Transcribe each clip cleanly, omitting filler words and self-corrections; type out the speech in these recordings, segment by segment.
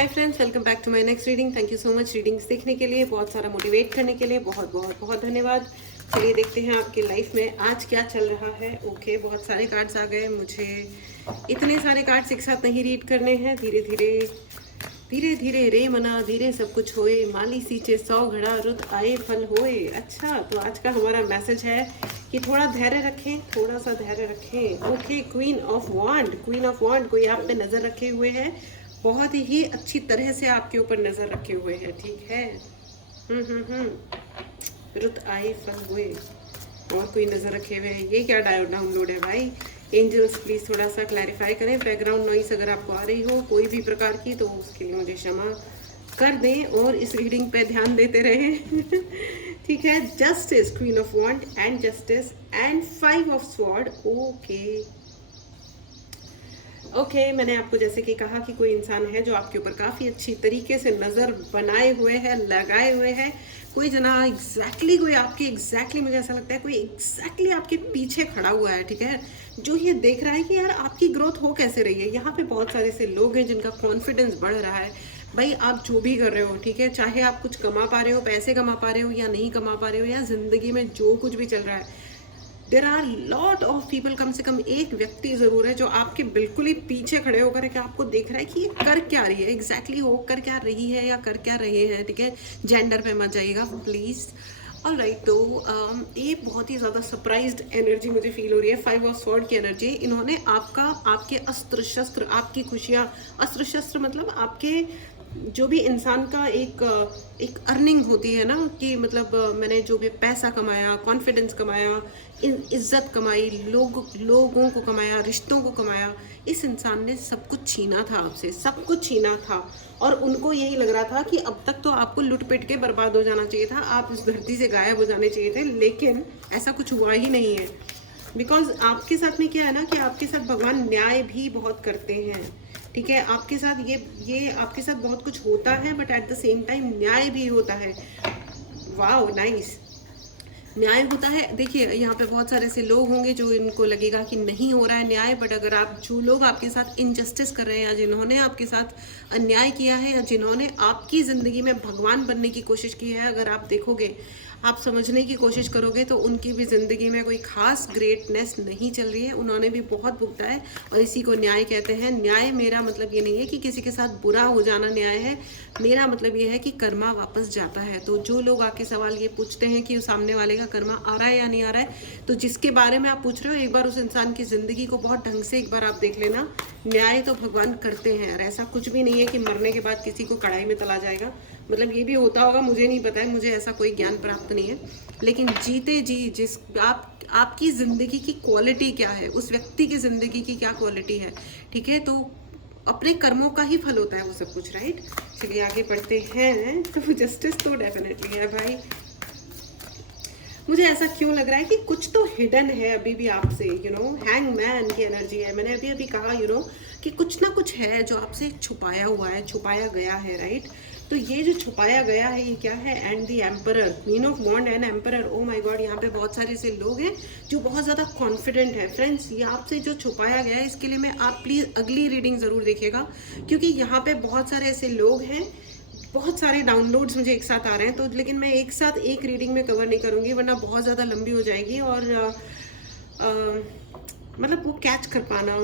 Hi friends, welcome back to my next reading. Thank you so much readings देखने के लिए, बहुत सारा मोटिवेट करने के लिए बहुत बहुत बहुत धन्यवाद। चलिए देखते हैं आपकी लाइफ में आज क्या चल रहा है। ओके, बहुत सारे कार्ड्स आ गए। मुझे इतने सारे कार्ड्स एक साथ नहीं रीड करने हैं। धीरे धीरे धीरे धीरे रे मना धीरे सब कुछ होए, माली सींचे 100 घड़ा रुत आए फल होए। अच्छा, तो आज का हमारा मैसेज है कि थोड़ा धैर्य रखें, थोड़ा सा धैर्य रखें। ओके, क्वीन ऑफ वांड कोई आप पे नजर रखे हुए है, बहुत ही अच्छी तरह से आपके ऊपर नजर रखे हुए हैं। ठीक है, रुत आए फल हुए, और कोई नजर रखे हुए हैं। ये क्या डाउनलोड है भाई? एंजल्स प्लीज थोड़ा सा क्लैरिफाई करें। बैकग्राउंड नॉइस अगर आपको आ रही हो कोई भी प्रकार की, तो उसके लिए मुझे क्षमा कर दें और इस रीडिंग पे ध्यान देते रहें। ठीक है, justice, queen of wand and justice and 5 of sword. Okay, मैंने आपको जैसे कि कहा कि कोई इंसान है जो आपके ऊपर काफ़ी अच्छी तरीके से नज़र बनाए हुए है, लगाए हुए है। कोई जना कोई आपके मुझे ऐसा लगता है कोई आपके पीछे खड़ा हुआ है। ठीक है, जो ये देख रहा है कि यार आपकी ग्रोथ हो कैसे रही है। यहाँ पे बहुत सारे ऐसे लोग हैं जिनका कॉन्फिडेंस बढ़ रहा है। भाई आप जो भी कर रहे हो, ठीक है, चाहे आप कुछ कमा पा रहे हो, पैसे कमा पा रहे हो या नहीं कमा पा रहे हो, या ज़िंदगी में जो कुछ भी चल रहा है, there are lot of people. कम से कम एक व्यक्ति जरूर है जो आपके बिल्कुल ही पीछे खड़े होकर के आपको देख रहा है कि ये कर क्या रही है, एग्जैक्टली हो कर क्या रही है या कर क्या रहे हैं। ठीक है, जेंडर पे मत जाइएगा प्लीज। ऑलराइट, तो ये बहुत ही ज़्यादा सरप्राइज्ड एनर्जी मुझे फील हो रही है। 5 ऑफ स्वॉर्ड की एनर्जी। इन्होंने आपके अस्त्र शस्त्र, आपकी खुशियाँ, अस्त्र शस्त्र मतलब आपके जो भी इंसान का एक अर्निंग होती है ना, कि मतलब मैंने जो भी पैसा कमाया, कॉन्फिडेंस कमाया, इज्जत कमाई, लोगों को कमाया, रिश्तों को कमाया, इस इंसान ने सब कुछ छीना था आपसे, सब कुछ छीना था। और उनको यही लग रहा था कि अब तक तो आपको लुट पिट के बर्बाद हो जाना चाहिए था, आप इस धरती से गायब हो जाने चाहिए थे, लेकिन ऐसा कुछ हुआ ही नहीं है। बिकॉज आपके साथ में क्या है ना, कि आपके साथ भगवान न्याय भी बहुत करते हैं। ठीक है, आपके साथ ये आपके साथ बहुत कुछ होता है, but at the same time न्याय भी होता है। वाओ, नाइस, न्याय होता है। देखिए, यहाँ पे बहुत सारे ऐसे लोग होंगे जो इनको लगेगा कि नहीं हो रहा है न्याय, बट अगर आप, जो लोग आपके साथ इनजस्टिस कर रहे हैं, या जिन्होंने आपके साथ अन्याय किया है, या जिन्होंने आपकी ज़िंदगी में भगवान बनने की कोशिश की है, अगर आप देखोगे, आप समझने की कोशिश करोगे, तो उनकी भी ज़िंदगी में कोई खास ग्रेटनेस नहीं चल रही है। उन्होंने भी बहुत भुगता है, और इसी को न्याय कहते हैं। न्याय, मेरा मतलब ये नहीं है कि किसी के साथ बुरा हो जाना न्याय है, मेरा मतलब ये है कि कर्मा वापस जाता है। तो जो लोग आके सवाल ये पूछते हैं कि सामने वाले का कर्मा आ रहा है या नहीं आ रहा है, तो जिसके बारे में आप पूछ रहे हो, एक बार उस इंसान की ज़िंदगी को बहुत ढंग से एक बार आप देख लेना। न्याय तो भगवान करते हैं, और ऐसा कुछ भी नहीं है कि मरने के बाद किसी को कढ़ाई में तला जाएगा। मतलब ये भी होता होगा, मुझे नहीं पता है, मुझे ऐसा कोई ज्ञान प्राप्त नहीं है। लेकिन जीते जी जिस आपकी ज़िंदगी की क्वालिटी क्या है, उस व्यक्ति की ज़िंदगी की क्या क्वालिटी है, ठीक है, तो अपने कर्मों का ही फल होता है वो सब कुछ। राइट, चलिए आगे बढ़ते हैं। तो जस्टिस तो डेफिनेटली है भाई। मुझे ऐसा क्यों लग रहा है कि कुछ तो हिडन है अभी भी आपसे। हैंगमैन की एनर्जी है। मैंने अभी अभी कहा कि कुछ ना कुछ है जो आपसे छुपाया हुआ है, छुपाया गया है। राइट, तो ये जो छुपाया गया है, ये क्या है? And the emperor, queen of wand and emperor. Oh my god, यहाँ पे बहुत सारे ऐसे लोग हैं जो बहुत ज़्यादा कॉन्फिडेंट है। फ्रेंड्स, ये आपसे जो छुपाया गया है, इसके लिए मैं आप प्लीज़ अगली रीडिंग ज़रूर देखिएगा, क्योंकि यहाँ पे बहुत सारे ऐसे लोग हैं। बहुत सारे डाउनलोड्स मुझे एक साथ आ रहे हैं, तो लेकिन मैं एक साथ एक रीडिंग में कवर नहीं करूँगी, वरना बहुत ज़्यादा लंबी हो जाएगी, और मतलब वो कैच कर पाना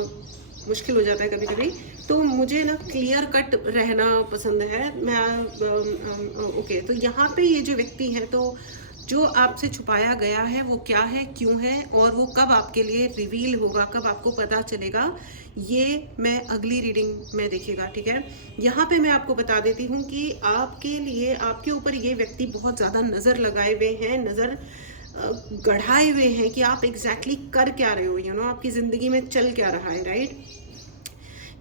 मुश्किल हो जाता है कभी कभी। तो मुझे ना क्लियर कट रहना पसंद है। ओके, तो यहाँ पे ये जो व्यक्ति है, तो जो आपसे छुपाया गया है वो क्या है, क्यों है, और वो कब आपके लिए रिवील होगा, कब आपको पता चलेगा, ये मैं अगली रीडिंग में देखिएगा। ठीक है, यहाँ पे मैं आपको बता देती हूँ कि आपके लिए, आपके ऊपर ये व्यक्ति बहुत ज़्यादा नज़र लगाए हुए हैं, नज़र गढ़ाए हुए हैं कि आप एग्जैक्टली कर क्या रहे हो, आपकी ज़िंदगी में चल क्या रहा है। राइट,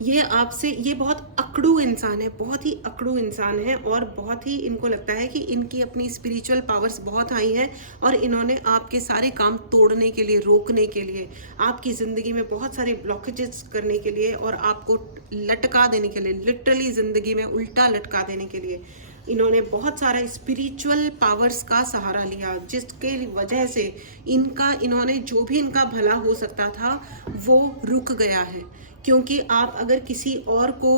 ये बहुत अकड़ू इंसान है, बहुत ही अकड़ू इंसान है, और बहुत ही इनको लगता है कि इनकी अपनी स्पिरिचुअल पावर्स बहुत हाई हैं, और इन्होंने आपके सारे काम तोड़ने के लिए, रोकने के लिए, आपकी ज़िंदगी में बहुत सारे ब्लॉकेजेस करने के लिए, और आपको लटका देने के लिए, लिटरली ज़िंदगी में उल्टा लटका देने के लिए इन्होंने बहुत सारा स्पिरिचुअल पावर्स का सहारा लिया, जिसके वजह से इन्होंने जो भी इनका भला हो सकता था वो रुक गया है। क्योंकि आप अगर किसी और को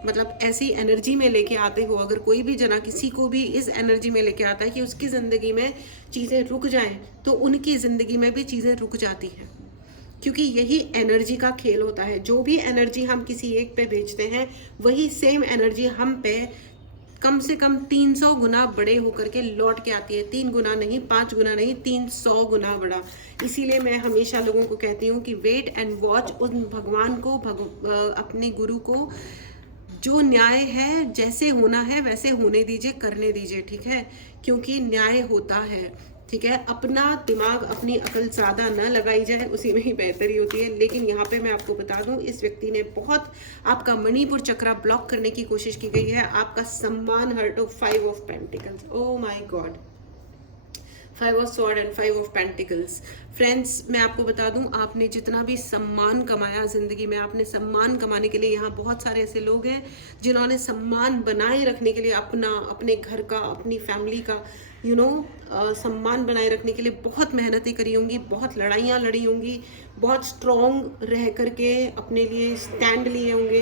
मतलब ऐसी एनर्जी में लेके आते हो, अगर कोई भी जना किसी को भी इस एनर्जी में लेके आता है कि उसकी ज़िंदगी में चीज़ें रुक जाएं, तो उनकी ज़िंदगी में भी चीज़ें रुक जाती हैं, क्योंकि यही एनर्जी का खेल होता है। जो भी एनर्जी हम किसी एक पे भेजते हैं, वही सेम एनर्जी हम पे कम से कम 300 गुना बड़े होकर के लौट के आती है। 3 गुना नहीं, 5 गुना नहीं, 300 गुना बड़ा। इसीलिए मैं हमेशा लोगों को कहती हूँ कि वेट एंड वॉच, उन भगवान को अपने गुरु को जो न्याय है, जैसे होना है वैसे होने दीजिए, करने दीजिए, ठीक है, क्योंकि न्याय होता है, ठीक है। अपना दिमाग, अपनी अकल ज़्यादा न लगाई जाए, उसी में ही बेहतरी होती है। लेकिन यहाँ पे मैं आपको बता दूँ, इस व्यक्ति ने बहुत आपका मणिपुर चक्रा ब्लॉक करने की कोशिश की गई है, आपका सम्मान hurt of 5 of pentacles. O my God, 5 of sword and 5 of pentacles. Friends, मैं आपको बता दूं, आपने जितना भी सम्मान कमाया ज़िंदगी में, आपने सम्मान कमाने के लिए, यहाँ बहुत सारे ऐसे लोग हैं जिन्होंने सम्मान बनाए रखने के लिए अपना, अपने घर का, अपनी फैमिली का सम्मान बनाए रखने के लिए बहुत मेहनतें करी होंगी, बहुत लड़ाइयाँ लड़ी होंगी, बहुत स्ट्रॉन्ग रह करके अपने लिए स्टैंड लिए होंगे।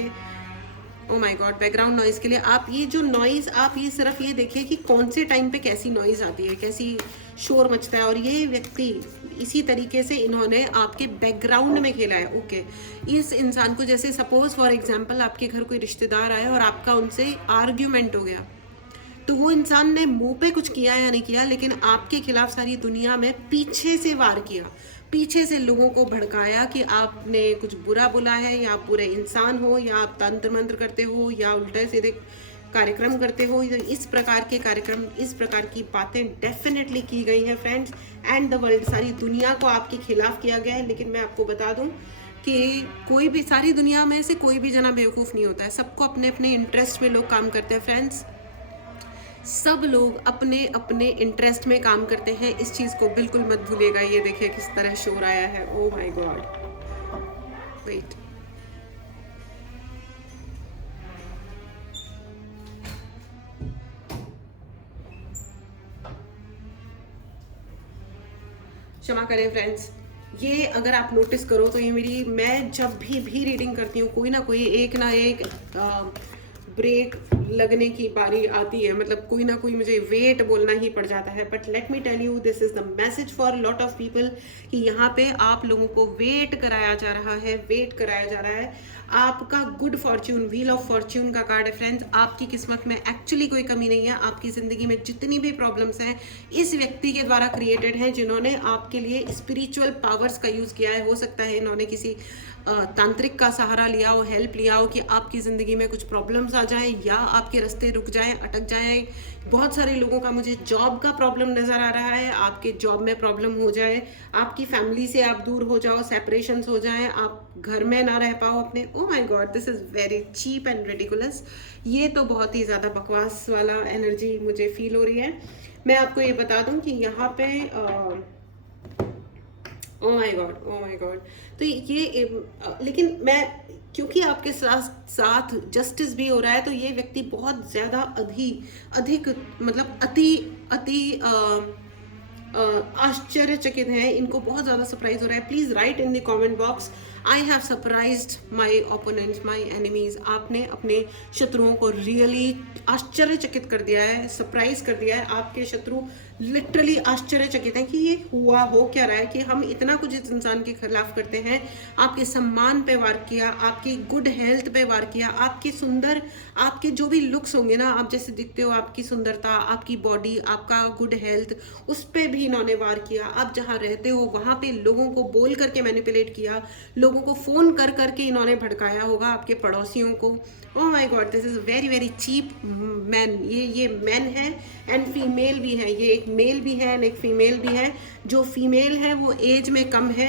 ओ माय गॉड, बैकग्राउंड नॉइज़ के लिए आप ये जो नॉइज़, आप ये सिर्फ ये देखिए कि कौन से टाइम पे कैसी नॉइज़ आती है, कैसी शोर मचता है। और ये व्यक्ति इसी तरीके से इन्होंने आपके बैकग्राउंड में खेला है। ओके, इस इंसान को, जैसे सपोज फॉर एग्जांपल आपके घर कोई रिश्तेदार आए और आपका उनसे आर्ग्यूमेंट हो गया, तो वो इंसान ने मुंह पे कुछ किया या नहीं किया, लेकिन आपके खिलाफ सारी दुनिया में पीछे से वार किया, पीछे से लोगों को भड़काया कि आपने कुछ बुरा बोला है, या आप बुरे इंसान हो, या आप तंत्र मंत्र करते हो, या उल्टे सीधे कार्यक्रम करते हो। इस प्रकार के कार्यक्रम, इस प्रकार की बातें डेफिनेटली की गई हैं फ्रेंड्स, एंड द वर्ल्ड, सारी दुनिया को आपके खिलाफ किया गया है। लेकिन मैं आपको बता दूं कि कोई भी, सारी दुनिया में से कोई भी जना बेवकूफ़ नहीं होता है, सबको अपने अपने इंटरेस्ट में लोग काम करते हैं फ्रेंड्स। सब लोग अपने अपने इंटरेस्ट में काम करते हैं, इस चीज़ को बिल्कुल मत भूलिएगा। ये देखिए किस तरह शोर आया है, ओ माय गॉड, वेट, क्षमा करें फ्रेंड्स। ये अगर आप नोटिस करो तो ये मेरी, मैं जब भी रीडिंग करती हूँ, कोई ना कोई एक ना एक ब्रेक लगने की बारी आती है, मतलब कोई ना कोई मुझे वेट बोलना ही पड़ जाता है। But let me tell you, this is the message for lot of people कि यहाँ पे आप लोगों को वेट कराया जा रहा है, वेट कराया जा रहा है। आपका good Fortune, wheel of Fortune का कार्ड है फ्रेंड्स। आपकी किस्मत में एक्चुअली कोई कमी नहीं है। आपकी ज़िंदगी में जितनी भी प्रॉब्लम्स हैं, इस व्यक्ति के द्वारा क्रिएटेड हैं, जिन्होंने आपके लिए स्पिरिचुअल पावर्स का यूज़ किया है। हो सकता है इन्होंने किसी तांत्रिक का सहारा लिया हो, हेल्प लिया हो कि आपकी ज़िंदगी में कुछ प्रॉब्लम्स आ जाएं, या आपके रास्ते रुक जाएं, अटक जाएं। बहुत सारे लोगों का मुझे जॉब का प्रॉब्लम नज़र आ रहा है, आपके जॉब में प्रॉब्लम हो जाए, आपकी फैमिली से आप दूर हो जाओ, सेपरेशंस हो जाएं, आप घर में ना रह पाओ अपने। Oh my god, this is very cheap and ridiculous. ये तो बहुत ही ज़्यादा बकवास वाला एनर्जी मुझे फील हो रही है। मैं आपको ये बता दूं कि यहाँ पे ओ my God, O my God, तो ये लेकिन मैं, क्योंकि आपके साथ साथ जस्टिस भी हो रहा है, तो ये व्यक्ति बहुत ज़्यादा अधिक मतलब अति अति आश्चर्यचकित है, इनको बहुत ज़्यादा सरप्राइज हो रहा है। Please write in the comment box, I have surprised my opponents, my enemies. आपने अपने शत्रुओं को रियली आश्चर्यचकित कर दिया है, सरप्राइज कर दिया है। आपके शत्रु लिटरली आश्चर्यचकित हैं कि ये हुआ हो क्या रहा है, कि हम इतना कुछ इस इंसान के खिलाफ करते हैं। आपके सम्मान पे वार किया, आपकी गुड हेल्थ पे वार किया, आपके सुंदर, आपके जो भी लुक्स होंगे ना, आप जैसे दिखते हो, आपकी सुंदरता, आपकी बॉडी, आपका गुड हेल्थ, उस पर भी इन्होंने वार किया। आप जहाँ रहते हो वहाँ पे लोगों को बोल करके मैनिपुलेट किया, लोगों को फ़ोन कर करके इन्होंने भड़काया होगा, आपके पड़ोसियों को। Oh my god, this is very very cheap man. ये मैन है एंड फीमेल भी है, ये एक मेल भी है एंड एक फीमेल भी है। जो फीमेल है वो एज में कम है,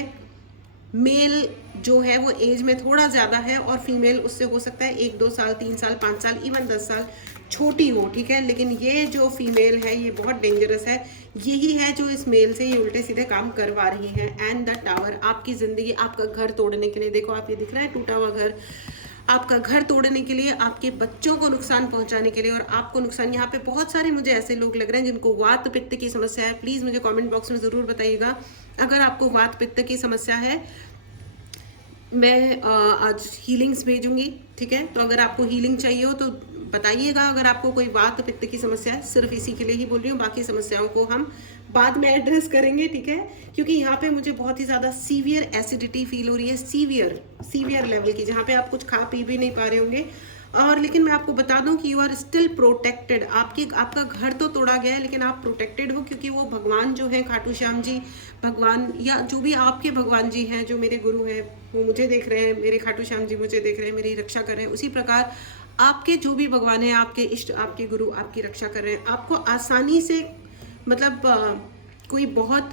मेल जो है वो एज में थोड़ा ज़्यादा है, और फीमेल उससे हो सकता है 1-2 साल, 3 साल, 5 साल, इवन 10 साल छोटी हो, ठीक है। लेकिन ये जो फीमेल है ये बहुत डेंजरस है, यही है जो इस मेल से ये उल्टे सीधे काम करवा रही है। एंड द टावर, आपकी ज़िंदगी, आपका घर तोड़ने के लिए, देखो आप ये दिख रहा है टूटा हुआ घर, आपका घर तोड़ने के लिए, आपके बच्चों को नुकसान पहुंचाने के लिए, और आपको नुकसान। यहाँ पे बहुत सारे मुझे ऐसे लोग लग रहे हैं जिनको वात पित्त की समस्या है। प्लीज़ मुझे कमेंट बॉक्स में ज़रूर बताइएगा अगर आपको वात पित्त की समस्या है। मैं आज हीलिंग्स भेजूंगी, ठीक है। तो अगर आपको हीलिंग चाहिए हो तो बताइएगा। अगर आपको कोई वात पित्त की समस्या है, सिर्फ इसी के लिए ही बोल रही हूँ, बाकी समस्याओं को हम बाद में एड्रेस करेंगे, ठीक है। क्योंकि यहाँ पे मुझे बहुत ही ज़्यादा सीवियर एसिडिटी फील हो रही है, सीवियर लेवल की, जहाँ पे आप कुछ खा पी भी नहीं पा रहे होंगे। और लेकिन मैं आपको बता दूं कि यू आर स्टिल प्रोटेक्टेड। आपका घर तो तोड़ा गया है, लेकिन आप प्रोटेक्टेड हो, क्योंकि वो भगवान जो है खाटू श्याम जी भगवान, या जो भी आपके भगवान जी हैं, जो मेरे गुरु हैं, वो मुझे देख रहे हैं, मेरे खाटू श्याम जी मुझे देख रहे हैं, मेरी रक्षा कर रहे हैं। उसी प्रकार आपके जो भी भगवान है, आपके इष्ट, आपके गुरु आपकी रक्षा कर रहे हैं। आपको आसानी से, मतलब कोई बहुत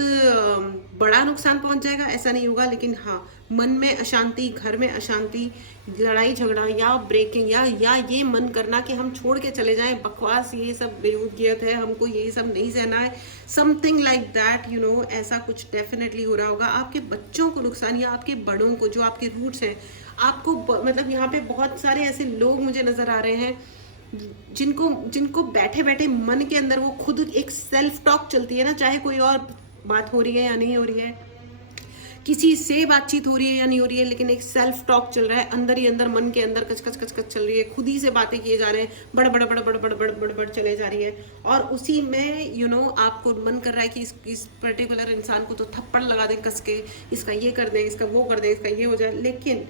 बड़ा नुकसान पहुंच जाएगा ऐसा नहीं होगा, लेकिन हाँ, मन में अशांति, घर में अशांति, लड़ाई झगड़ा या ब्रेकिंग, या ये मन करना कि हम छोड़ के चले जाएं, बकवास, ये सब बेहूदियत है, हमको ये सब नहीं सहना है, something like that, you know, ऐसा कुछ डेफिनेटली हो रहा होगा। आपके बच्चों को नुकसान, या आपके बड़ों को, जो आपके रूट्स हैं, आपको मतलब यहाँ पे बहुत सारे ऐसे लोग मुझे नजर आ रहे हैं जिनको बैठे बैठे मन के अंदर वो खुद एक सेल्फ टॉक चलती है ना, चाहे कोई और बात हो रही है या नहीं हो रही है, किसी से बातचीत हो रही है या नहीं हो रही है, लेकिन एक सेल्फ टॉक चल रहा है, अंदर ही अंदर, मन के अंदर कच कच कच कच चल रही है, खुद ही से बातें किए जा रहे हैं, बड़ बड़ बड़ बड़ बड़ बड़ बड़ बड़ चले जा रही है। और उसी में यू नो आपको मन कर रहा है कि इस पर्टिकुलर इंसान को तो थप्पड़ लगा दें कस के, इसका ये कर दें, इसका वो कर दें, इसका ये हो जाए। लेकिन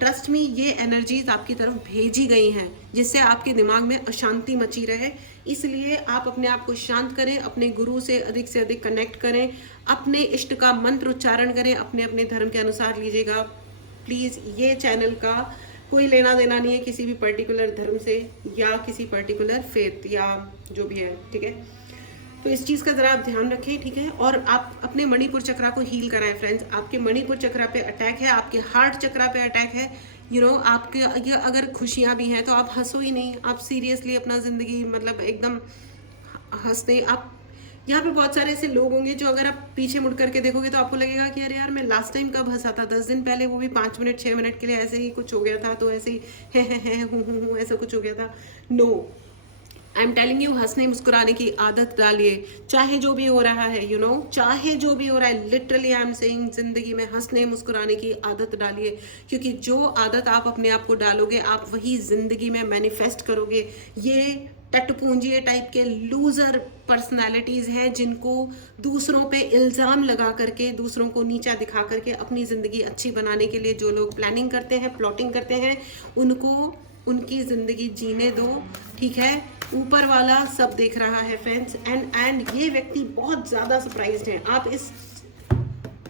ट्रस्ट मी, ये एनर्जीज आपकी तरफ भेजी गई हैं जिससे आपके दिमाग में अशांति मची रहे। इसलिए आप अपने आप को शांत करें, अपने गुरु से अधिक कनेक्ट करें, अपने इष्ट का मंत्र उच्चारण करें, अपने अपने धर्म के अनुसार लीजिएगा। प्लीज़, ये चैनल का कोई लेना देना नहीं है किसी भी पर्टिकुलर धर्म से या किसी पर्टिकुलर फेथ या जो भी है, ठीक है। तो इस चीज़ का ज़रा आप ध्यान रखें, ठीक है। और आप अपने मणिपुर चक्रा को हील कराएं फ्रेंड्स। आपके मणिपुर चक्रा पे अटैक है, आपके हार्ट चक्रा पे अटैक है, यू नो, आपके ये अगर खुशियाँ भी हैं तो आप हंसो ही नहीं, आप सीरियसली अपना ज़िंदगी मतलब एकदम हंसते। आप यहाँ पे बहुत सारे ऐसे लोग होंगे जो अगर आप पीछे मुड़ करके देखोगे तो आपको लगेगा कि अरे यार, मैं लास्ट टाइम कब हंसा था, 10 दिन पहले, वो भी 5 मिनट 6 मिनट के लिए, ऐसे ही कुछ हो गया था, तो ऐसे ही है हूँ ऐसा कुछ हो गया था। No, I am telling you, हंसने मुस्कुराने की आदत डालिए, चाहे जो भी हो रहा है, यू नो, चाहे जो भी हो रहा है। लिटरली आई एम सेइंग, जिंदगी में हंसने मुस्कुराने की आदत डालिए, क्योंकि जो आदत आप अपने आप को डालोगे, आप वही जिंदगी में मैनिफेस्ट करोगे। ये टटपूंजिए टाइप के लूजर पर्सनालिटीज हैं जिनको दूसरों पे इल्ज़ाम लगा करके, दूसरों को नीचा दिखा करके अपनी ज़िंदगी अच्छी बनाने के लिए जो लोग प्लानिंग करते हैं, प्लॉटिंग करते हैं, उनको उनकी ज़िंदगी जीने दो, ठीक है। ऊपर वाला सब देख रहा है फ्रेंड्स। एंड ये व्यक्ति बहुत ज़्यादा सरप्राइज्ड है। आप इस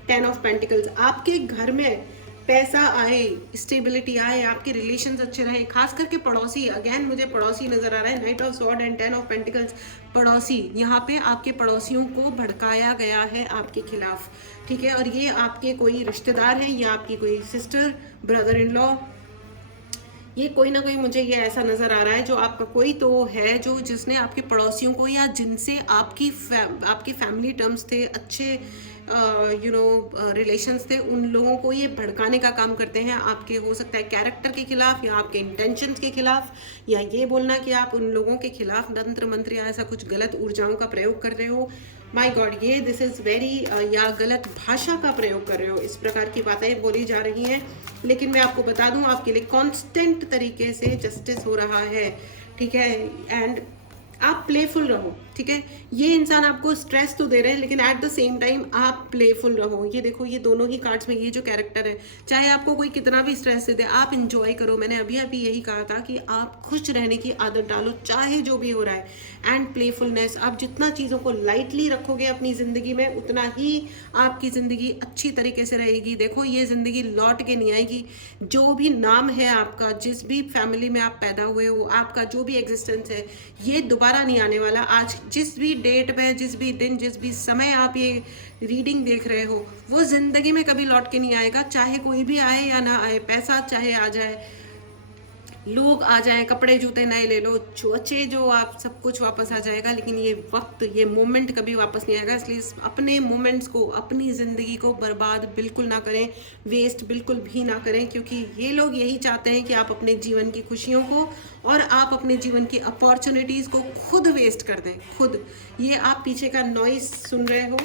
10 ऑफ पेंटिकल्स, आपके घर में पैसा आए, स्टेबिलिटी आए, आपके रिलेशंस अच्छे रहे, खास करके पड़ोसी, अगेन मुझे पड़ोसी नजर आ रहा है, night of sword and 10 of pentacles, पड़ोसी। यहाँ पे आपके पड़ोसियों को भड़काया गया है आपके खिलाफ, ठीक है। और ये आपके कोई रिश्तेदार हैं, या आपकी कोई सिस्टर, ब्रदर इन लॉ, ये कोई ना कोई, मुझे ये ऐसा नज़र आ रहा है, जो आपका कोई तो है जो जिसने आपके पड़ोसियों को, या जिनसे आपके फैमिली टर्म्स थे, अच्छे यू नो रिलेशंस थे, उन लोगों को ये भड़काने का काम करते हैं आपके, हो सकता है कैरेक्टर के खिलाफ, या आपके इंटेंशंस के खिलाफ, या ये बोलना कि आप उन लोगों के खिलाफ तंत्र मंत्र या ऐसा कुछ गलत ऊर्जाओं का प्रयोग कर रहे हो। माय गॉड, ये दिस इज़ वेरी, या गलत भाषा का प्रयोग कर रहे हो, इस प्रकार की बातें बोली जा रही हैं। लेकिन मैं आपको बता दूं, आपके लिए कांस्टेंट तरीके से जस्टिस हो रहा है, ठीक है। एंड आप प्लेफुल रहो, ठीक है। ये इंसान आपको स्ट्रेस तो दे रहे हैं, लेकिन एट द सेम टाइम आप प्लेफुल रहो। ये देखो, ये दोनों ही कार्ड्स में ये जो कैरेक्टर है, चाहे आपको कोई कितना भी स्ट्रेस दे दे, आप इंजॉय करो। मैंने अभी यही कहा था कि आप खुश रहने की आदत डालो, चाहे जो भी हो रहा है। एंड प्लेफुलनेस, आप जितना चीज़ों को लाइटली रखोगे अपनी ज़िंदगी में, उतना ही आपकी ज़िंदगी अच्छी तरीके से रहेगी। देखो, ये ज़िंदगी लौट के नहीं आएगी। जो भी नाम है आपका, जिस भी फैमिली में आप पैदा हुए हो, आपका जो भी एग्जिस्टेंस है, ये दोबारा नहीं आने वाला। आज जिस भी डेट पे, जिस भी दिन, जिस भी समय आप ये रीडिंग देख रहे हो, वो ज़िंदगी में कभी लौट के नहीं आएगा। चाहे कोई भी आए या ना आए, पैसा चाहे आ जाए, लोग आ जाएं, कपड़े जूते नए ले लो, चोचे जो आप, सब कुछ वापस आ जाएगा। लेकिन ये वक्त, ये मोमेंट कभी वापस नहीं आएगा। इसलिए अपने मोमेंट्स को, अपनी ज़िंदगी को बर्बाद बिल्कुल ना करें, वेस्ट बिल्कुल भी ना करें, क्योंकि ये लोग यही चाहते हैं कि आप अपने जीवन की खुशियों को और आप अपने जीवन की अपॉर्चुनिटीज़ को खुद वेस्ट कर दें, खुद। ये आप पीछे का नॉइस सुन रहे हो,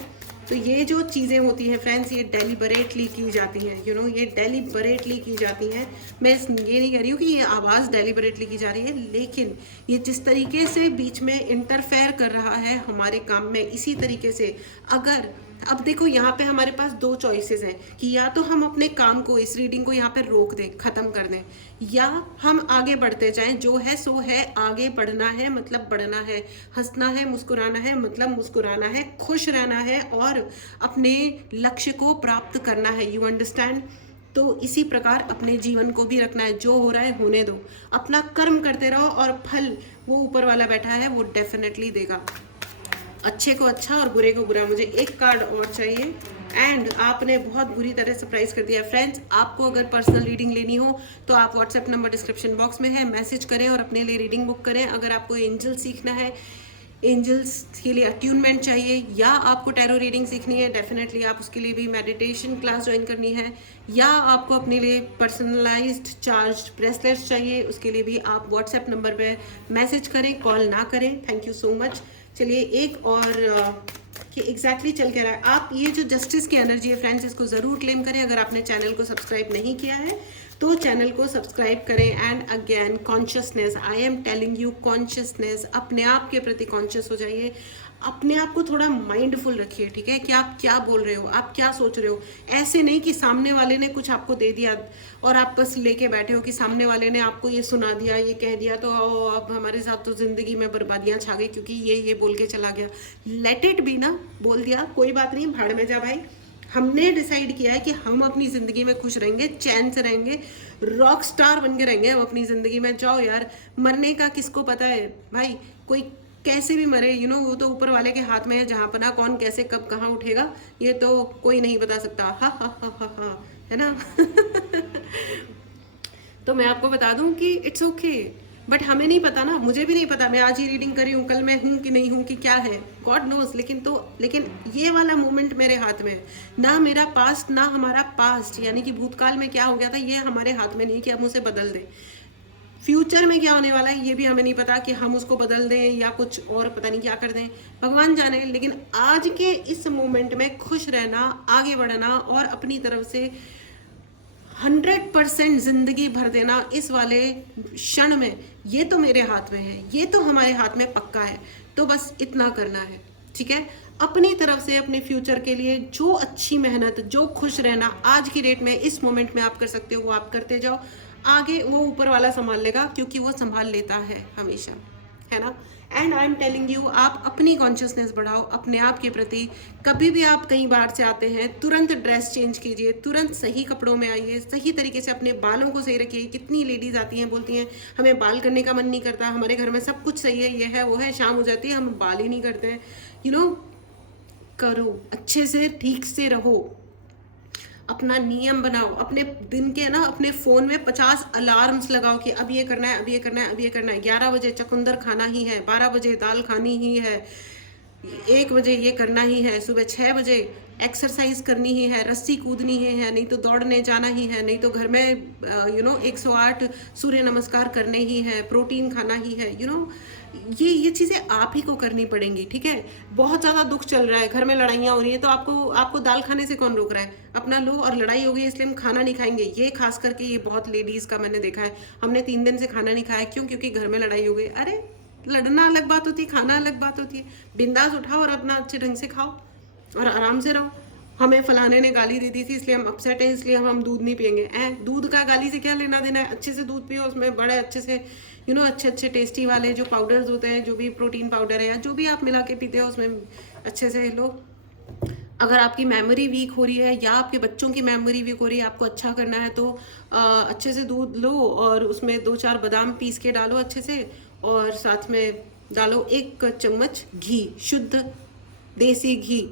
तो ये जो चीज़ें होती हैं फ्रेंड्स, ये डेलिबरेटली की जाती हैं, ये डेलिबरेटली की जाती हैं। मैं ये नहीं कह रही हूँ कि ये आवाज़ डेलिबरेटली की जा रही है, लेकिन ये जिस तरीके से बीच में इंटरफेयर कर रहा है हमारे काम में, इसी तरीके से अगर अब देखो यहाँ पे हमारे पास दो चॉइसेस हैं कि या तो हम अपने काम को, इस रीडिंग को यहाँ पे रोक दें, ख़त्म कर दें, या हम आगे बढ़ते जाएं। जो है सो है, आगे बढ़ना है मतलब बढ़ना है, हंसना है, मुस्कुराना है मतलब मुस्कुराना है, खुश रहना है और अपने लक्ष्य को प्राप्त करना है। You understand? तो इसी प्रकार अपने जीवन को भी रखना है। जो हो रहा है होने दो, अपना कर्म करते रहो और फल वो ऊपर वाला बैठा है वो डेफिनेटली देगा। अच्छे को अच्छा और बुरे को बुरा। मुझे एक कार्ड और चाहिए। एंड आपने बहुत बुरी तरह सरप्राइज कर दिया फ्रेंड्स। आपको अगर पर्सनल रीडिंग लेनी हो तो आप व्हाट्सएप नंबर डिस्क्रिप्शन बॉक्स में है, मैसेज करें और अपने लिए रीडिंग बुक करें। अगर आपको एंजल सीखना है, एंजल्स के लिए अट्यूनमेंट चाहिए, या आपको टैरो रीडिंग सीखनी है, डेफिनेटली आप उसके लिए भी मेडिटेशन क्लास ज्वाइन करनी है, या आपको अपने लिए पर्सनलाइज्ड चार्ज ब्रेसलेट्स चाहिए, उसके लिए भी आप व्हाट्सएप नंबर पे मैसेज करें, कॉल ना करें। Thank you so much. चलिए एक और कि एग्जैक्टली चल के रहा है। आप ये जो जस्टिस की एनर्जी है फ्रेंड्स, इसको ज़रूर क्लेम करें। अगर आपने चैनल को सब्सक्राइब नहीं किया है तो चैनल को सब्सक्राइब करें। And again consciousness, I am telling you, consciousness, अपने आप के प्रति कॉन्शियस हो जाइए। अपने आप को थोड़ा माइंडफुल रखिए, ठीक है, कि आप क्या बोल रहे हो, आप क्या सोच रहे हो। ऐसे नहीं कि सामने वाले ने कुछ आपको दे दिया और आप बस लेके बैठे हो कि सामने वाले ने आपको ये सुना दिया, ये कह दिया, तो अब हमारे साथ तो ज़िंदगी में बर्बादियाँ छा गई क्योंकि ये बोल के चला गया। लेट इट बी ना, बोल दिया, कोई बात नहीं, भाड़ में जा भाई। हमने डिसाइड किया है कि हम अपनी ज़िंदगी में खुश रहेंगे, चैन से रहेंगे, रॉक स्टार बन के रहेंगे हम अपनी ज़िंदगी में। जाओ यार, मरने का किसको पता है भाई, कोई कैसे भी मरे, वो तो ऊपर वाले के हाथ में है। जहाँ पना कौन कैसे कब कहाँ उठेगा ये तो कोई नहीं बता सकता। हा हा हा हा हा, है ना? तो मैं आपको बता दूं कि इट्स ओके, बट हमें नहीं पता ना, मुझे भी नहीं पता। मैं आज ही रीडिंग करी हूँ, कल मैं हूँ कि नहीं हूँ कि क्या है, गॉड नोज। लेकिन ये वाला मोमेंट मेरे हाथ में है ना। मेरा पास्ट ना हमारा पास्ट, यानी कि भूतकाल में क्या हो गया था ये हमारे हाथ में नहीं कि हम उसे बदल दें। फ्यूचर में क्या होने वाला है ये भी हमें नहीं पता कि हम उसको बदल दें या कुछ और पता नहीं क्या कर दें, भगवान जाने। लेकिन आज के इस मोमेंट में खुश रहना, आगे बढ़ना और अपनी तरफ से 100% जिंदगी भर देना इस वाले क्षण में, ये तो मेरे हाथ में है, ये तो हमारे हाथ में पक्का है। तो बस इतना करना है, ठीक है। अपनी तरफ से अपने फ्यूचर के लिए जो अच्छी मेहनत, जो खुश रहना आज की डेट में, इस मोमेंट में आप कर सकते हो वो आप करते जाओ। आगे वो ऊपर वाला संभाल लेगा, क्योंकि वो संभाल लेता है हमेशा, है ना। And I am telling you, आप अपनी कॉन्शियसनेस बढ़ाओ अपने आप के प्रति। कभी भी आप कहीं बाहर से आते हैं, तुरंत ड्रेस चेंज कीजिए, तुरंत सही कपड़ों में आइए, सही तरीके से अपने बालों को सही रखिए। कितनी लेडीज आती हैं, बोलती हैं हमें बाल करने का मन नहीं करता, हमारे घर में सब कुछ सही है, ये है वो है, शाम हो जाती है हम बाल ही नहीं करते हैं। करो, अच्छे से ठीक से रहो, अपना नियम बनाओ। अपने दिन के ना अपने फ़ोन में 50 अलार्म्स लगाओ कि अब ये करना है, अब ये करना है, अब ये करना है। 11 बजे चकुंदर खाना ही है, 12 बजे दाल खानी ही है, 1 बजे ये करना ही है, सुबह 6 बजे एक्सरसाइज करनी ही है, रस्सी कूदनी ही है, नहीं तो दौड़ने जाना ही है, नहीं तो घर में 108 सूर्य नमस्कार करने ही है, प्रोटीन खाना ही है। ये चीज़ें आप ही को करनी पड़ेंगी, ठीक है। बहुत ज़्यादा दुख चल रहा है, घर में लड़ाइयाँ हो रही है, तो आपको दाल खाने से कौन रोक रहा है? अपना लो, और लड़ाई हो गई इसलिए हम खाना नहीं खाएंगे। ये खास करके ये बहुत लेडीज़ का मैंने देखा है, हमने 3 दिन से खाना नहीं खाया, क्यों? क्योंकि घर में लड़ाई हो गई। अरे लड़ना अलग बात होती है, खाना अलग बात होती है। बिंदास उठाओ और अपना अच्छे ढंग से खाओ और आराम से रहो। हमें फलाने ने गाली दे दी थी इसलिए हम अपसेट हैं, इसलिए हम दूध नहीं पियेंगे। दूध का गाली से क्या लेना देना है? अच्छे से दूध पियो, उसमें बड़े अच्छे से अच्छे टेस्टी वाले जो पाउडर्स होते हैं, जो भी प्रोटीन पाउडर है या जो भी आप मिला के पीते हो, उसमें अच्छे से लो। अगर आपकी मेमोरी वीक हो रही है या आपके बच्चों की मेमोरी वीक हो रही है, आपको अच्छा करना है तो अच्छे से दूध लो और उसमें 2-4 बादाम पीस के डालो अच्छे से, और साथ में डालो 1 चम्मच घी, शुद्ध देसी घी।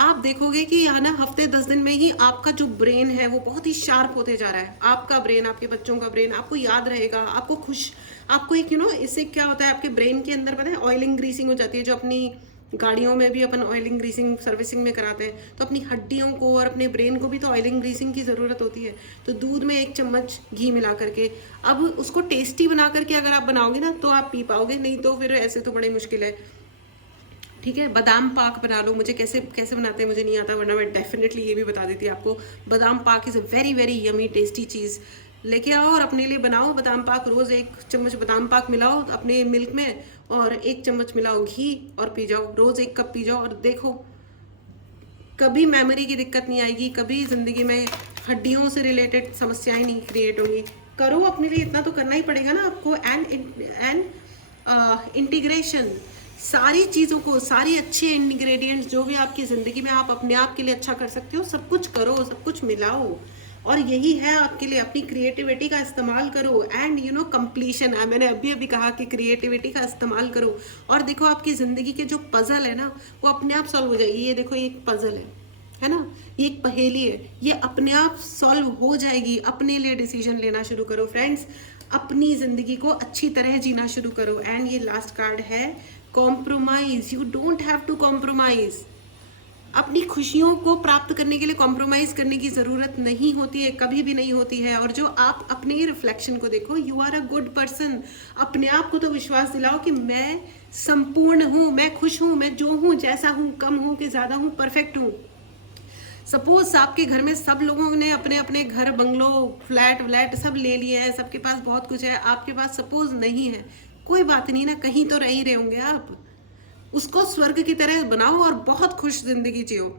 आप देखोगे कि यहाँ ना हफ्ते 10 दिन में ही आपका जो ब्रेन है वो बहुत ही शार्प होते जा रहा है। आपका ब्रेन, आपके बच्चों का ब्रेन आपको याद रहेगा, आपको एक इससे क्या होता है, आपके ब्रेन के अंदर पता है ऑयलिंग ग्रीसिंग हो जाती है, जो अपनी गाड़ियों में भी अपन ऑयलिंग ग्रीसिंग सर्विसिंग में कराते हैं। तो अपनी हड्डियों को और अपने ब्रेन को भी तो ऑयलिंग ग्रीसिंग की ज़रूरत होती है। तो दूध में 1 चम्मच घी मिला करके, अब उसको टेस्टी बना करके अगर आप बनाओगे ना तो आप पी पाओगे, नहीं तो फिर ऐसे तो बड़ी मुश्किल है, ठीक है। बादाम पाक बना लो, मुझे कैसे कैसे बनाते हैं मुझे नहीं आता, वरना मैं डेफिनेटली ये भी बता देती आपको। Badam pak is a very very yummy tasty cheez. लेके आओ और अपने लिए बनाओ बादाम पाक। रोज़ 1 चम्मच बादाम पाक मिलाओ अपने मिल्क में और 1 चम्मच मिलाओ घी और पी जाओ। रोज़ 1 कप पी जाओ और देखो कभी मेमोरी की दिक्कत नहीं आएगी, कभी ज़िंदगी में हड्डियों से रिलेटेड समस्याएं नहीं क्रिएट होंगी। करो अपने लिए, इतना तो करना ही पड़ेगा ना आपको। एंड इंटीग्रेशन, सारी चीज़ों को, सारी अच्छे इंग्रेडिएंट्स जो भी आपकी ज़िंदगी में आप अपने आप के लिए अच्छा कर सकते हो, सब कुछ करो, सब कुछ मिलाओ। और यही है आपके लिए, अपनी क्रिएटिविटी का इस्तेमाल करो। एंड यू नो कंप्लीशन, मैंने अभी अभी कहा कि क्रिएटिविटी का इस्तेमाल करो और देखो आपकी ज़िंदगी के जो पज़ल है ना वो अपने आप सॉल्व हो जाएगी। ये देखो ये एक पज़ल है ना, ये एक पहेली है, ये अपने आप सॉल्व हो जाएगी। अपने लिए डिसीजन लेना शुरू करो फ्रेंड्स, अपनी ज़िंदगी को अच्छी तरह जीना शुरू करो। एंड ये लास्ट कार्ड है compromise. You don't have to compromise. अपनी खुशियों को प्राप्त करने के लिए कॉम्प्रोमाइज़ करने की ज़रूरत नहीं होती है, कभी भी नहीं होती है। और जो आप अपने ही रिफ्लेक्शन को देखो, you are a good person. अपने आप को तो विश्वास दिलाओ कि मैं संपूर्ण हूँ, मैं खुश हूँ, मैं जो हूँ, जैसा हूँ, कम हूँ कि ज़्यादा हूँ, परफेक्ट हूँ। सपोज आपके घर में सब लोगों ने अपने अपने घर, बंगलो, फ्लैट व्लैट सब ले लिए हैं, सबके पास बहुत कुछ है, आपके पास सपोज नहीं है, कोई बात नहीं ना, कहीं तो रह ही रहे होंगे आप। उसको स्वर्ग की तरह बनाओ और बहुत खुश जिंदगी जियो।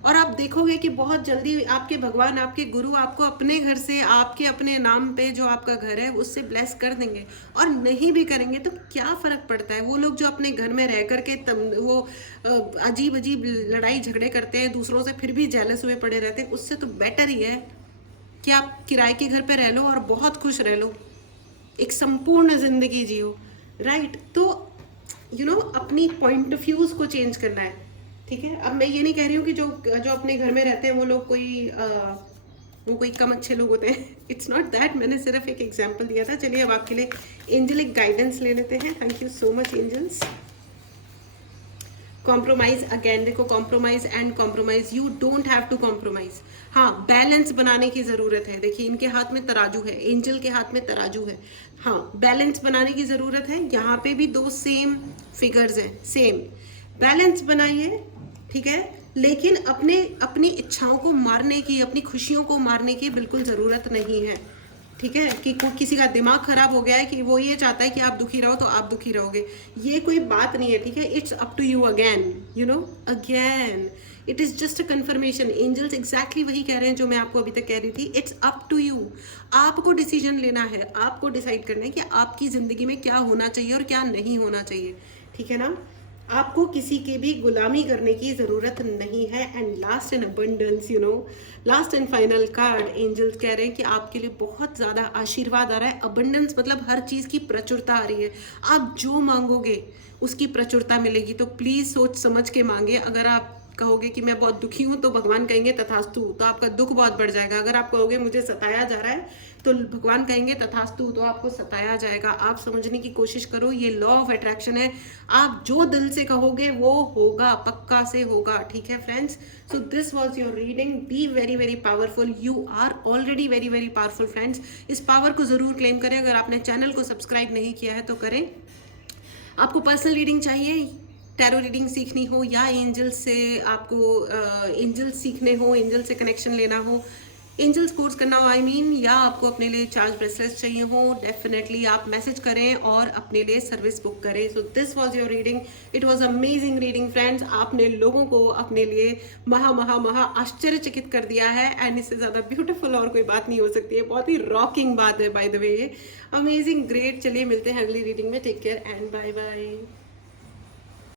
और आप देखोगे कि बहुत जल्दी आपके भगवान, आपके गुरु आपको अपने घर से, आपके अपने नाम पे जो आपका घर है उससे ब्लेस कर देंगे। और नहीं भी करेंगे तो क्या फ़र्क पड़ता है। वो लोग जो अपने घर में रह करके वो अजीब अजीब लड़ाई झगड़े करते हैं दूसरों से, फिर भी जेलस हुए पड़े रहते हैं, उससे तो बेटर ही है कि आप किराए के घर पे रह लो और बहुत खुश रह लो, एक संपूर्ण ज़िंदगी जियो। राइट, तो यू नो अपनी पॉइंट ऑफ व्यूज़ को चेंज करना है। ठीक है, अब मैं ये नहीं कह रही हूँ कि जो जो अपने घर में रहते हैं वो लोग वो कोई कम अच्छे लोग होते हैं। इट्स नॉट दैट, मैंने सिर्फ एक एग्जांपल दिया था। चलिए अब आपके लिए एंजलिक गाइडेंस ले लेते हैं। Thank you so much angels. Compromise, again देखो compromise and compromise, you don't have to compromise. हाँ, बैलेंस बनाने की ज़रूरत है। देखिए इनके हाथ में तराजू है, एंजल के हाथ में तराजू है। हाँ, बैलेंस बनाने की ज़रूरत है। यहाँ पे भी 2 सेम फिगर्स हैं, सेम बैलेंस बनाइए। ठीक है, लेकिन अपनी इच्छाओं को मारने की, अपनी खुशियों को मारने की बिल्कुल ज़रूरत नहीं है। ठीक है, कि किसी का दिमाग खराब हो गया है कि वो ये चाहता है कि आप दुखी रहो तो आप दुखी रहोगे, ये कोई बात नहीं है। ठीक है, it's up to you again, you know, again it is just a confirmation. Angels exactly वही कह रहे हैं जो मैं आपको अभी तक कह रही थी। इट्स अप टू यू, आपको डिसीजन लेना है, आपको डिसाइड करना है कि आपकी ज़िंदगी में क्या होना चाहिए और क्या नहीं होना चाहिए। ठीक है ना, आपको किसी की भी गुलामी करने की ज़रूरत नहीं है। And last in abundance, you know, last and final card, angels कह रहे हैं कि आपके लिए बहुत ज़्यादा आशीर्वाद आ रहा है। अबंडेंस मतलब हर चीज़ की प्रचुरता आ रही है। आप जो मांगोगे उसकी प्रचुरता मिलेगी, तो प्लीज़ सोच समझ के मांगे। अगर आप कहोगे कि मैं बहुत दुखी हूँ तो भगवान कहेंगे तथास्तु, तो आपका दुख बहुत बढ़ जाएगा। अगर आप कहोगे मुझे सताया जा रहा है तो भगवान कहेंगे तथास्तु, तो आपको सताया जाएगा। आप समझने की कोशिश करो, ये लॉ ऑफ अट्रैक्शन है। आप जो दिल से कहोगे वो होगा, पक्का से होगा। ठीक है friends, so this was your reading. Be very very powerful, you are already very very powerful friends. इस पावर को ज़रूर क्लेम करें। अगर आपने चैनल को सब्सक्राइब नहीं किया है तो करें। आपको पर्सनल रीडिंग चाहिए, टैरो रीडिंग सीखनी हो, या एंजल से आपको एंजल सीखने हो, एंजल से कनेक्शन लेना हो, एंजल्स कोर्स करना हो या आपको अपने लिए चार्ज ब्रेसलेट्स चाहिए हो, डेफिनेटली आप मैसेज करें और अपने लिए सर्विस बुक करें। So this was your reading. It was amazing reading friends. आपने लोगों को अपने लिए महा आश्चर्यचकित कर दिया है। एंड इससे ज़्यादा ब्यूटीफुल और कोई बात नहीं हो सकती है। बहुत ही रॉकिंग बात है by the way, amazing, great. चलिए मिलते हैं अगली रीडिंग में। Take care and bye bye.